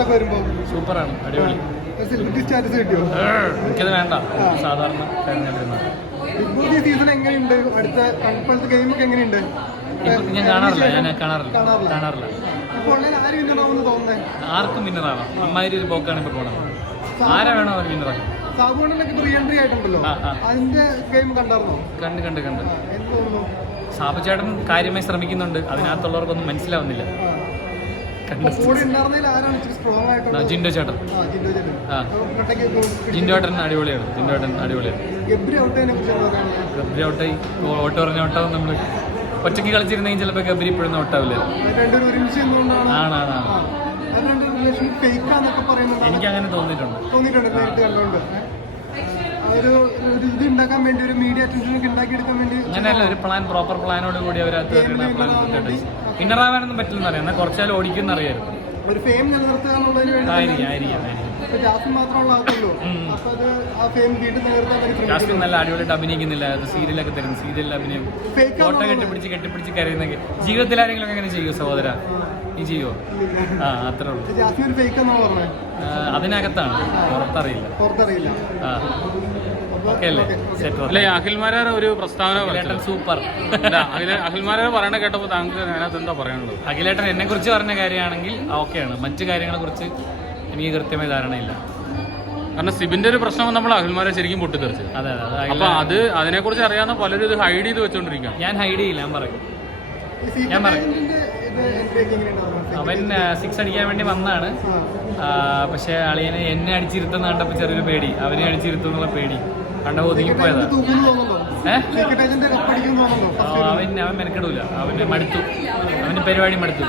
പുറത്തൊക്കെ വരുമ്പോ സൂപ്പറാണ്, അടിപൊളി. സെലിബ്രിറ്റി സ്റ്റാറ്റസ് കിട്ടിയോ? എനിക്കത് വേണ്ട, സാധാരണ ബിഗ് ബോസ് ഈ സീസൺ എങ്ങനെയുണ്ട്? അടുത്ത ഇപ്പോഴത്തെ ഗെയിമൊക്കെ എങ്ങനെയുണ്ട്? ഞാൻ കാണാറില്ല. ഇപ്പോൾ ഓൺലൈൻ ആര് വിന്നറാവുമെന്ന് തോന്നുന്നത്? ആർക്കും വിന്നറാവാം. അമ്മാതിരി ഒരു പോക്കാണ് ഇപ്പൊ പോണത്. ആരെ വേണോ അവർ വിന്നറാക്കി. സാബുണ്ണനൊക്കെ ഇപ്പൊ റീ എൻട്രി ആയിട്ടുണ്ടല്ലോ, അതിന്റെ ഗെയിം കണ്ടായിരുന്നോ? കണ്ട്. എന്ത് തോന്നുന്നു? സാബുചേട്ടൻ കാര്യമായി ശ്രമിക്കുന്നുണ്ട്, അതിനകത്തുള്ളവർക്കൊന്നും മനസ്സിലാവുന്നില്ല. ജിൻഡോ ചേട്ടൻ അടിപൊളിയാണ്. ഗബ്രി ഔട്ടായി. ഓട്ടോ പറഞ്ഞ ഓട്ടാവും. നമ്മള് ഒറ്റയ്ക്ക് കളിച്ചിരുന്നെങ്കിൽ ചിലപ്പോൾ ഗബ്രി ഇപ്പോഴൊന്നും ഔട്ടാവില്ല. എനിക്ക് അങ്ങനെ തോന്നിയിട്ടുണ്ട്. അങ്ങനെയല്ല, ഒരു പ്രോപ്പർ പ്ലാനോട് കൂടി അവരകത്ത് പ്ലാൻ വിന്നറാവാനൊന്നും പറ്റില്ലെന്ന് അറിയാം. എന്നാൽ കുറച്ചാലും ഓടിക്കുന്ന അറിയായിരുന്നു. ജാസ്മിൻ നല്ല അടിപൊളിയായിട്ട് അഭിനയിക്കുന്നില്ല. സീരിയലൊക്കെ തരുന്നു, സീരിയലിൽ അഭിനയം ഫോട്ടോ കെട്ടിപ്പിടിച്ച് കരയുന്നെങ്കിൽ ജീവിതത്തിൽ ആരെങ്കിലും അങ്ങനെ ചെയ്യുമോ സഹോദര? നീ ചെയ്യുമോ? അത്രേ ഉള്ളൂ. അതിനകത്താണ്, പുറത്തറിയില്ല. അല്ലേ അഖിൽമാരാർ ഒരു പ്രസ്താവന സൂപ്പർ. അഖിൽമാരാർ പറയണ കേട്ടപ്പോൾ താങ്കൾക്ക് അതിനകത്ത് എന്താ പറയാനുള്ളത്? അഖിലേട്ടൻ എന്നെ കുറിച്ച് പറഞ്ഞ കാര്യമാണെങ്കിൽ ഓക്കെയാണ്. മറ്റു കാര്യങ്ങളെ കുറിച്ച് എനിക്ക് കൃത്യമായ ധാരണയില്ല. കാരണം സിബിന്റെ ഒരു പ്രശ്നം നമ്മൾ അഖിൽമാരെ ശരിക്കും പൊട്ടിത്തെറിച്ചത്. അതെ. അപ്പൊ അതിനെക്കുറിച്ച് അറിയാവുന്ന പലരും ഇത് ഹൈഡ് ചെയ്ത് വെച്ചോണ്ടിരിക്കുക. ഞാൻ ഹൈഡ് ചെയ്യില്ല, ഞാൻ പറയും. അവൻ 6 അടിക്കാൻ വേണ്ടി വന്നാണ്. പക്ഷെ അളിയനെ എന്നെ അടിച്ചിരുത്തുന്ന കണ്ടപ്പോൾ ചെറിയൊരു പേടി, അവനെ അടിച്ചിരുത്തുന്നുള്ള പേടി കണ്ട ഒതുങ്ങിപ്പോയതാ. അവൻ മെനക്കെടൂല. അവന് പരിപാടി മടുത്തു.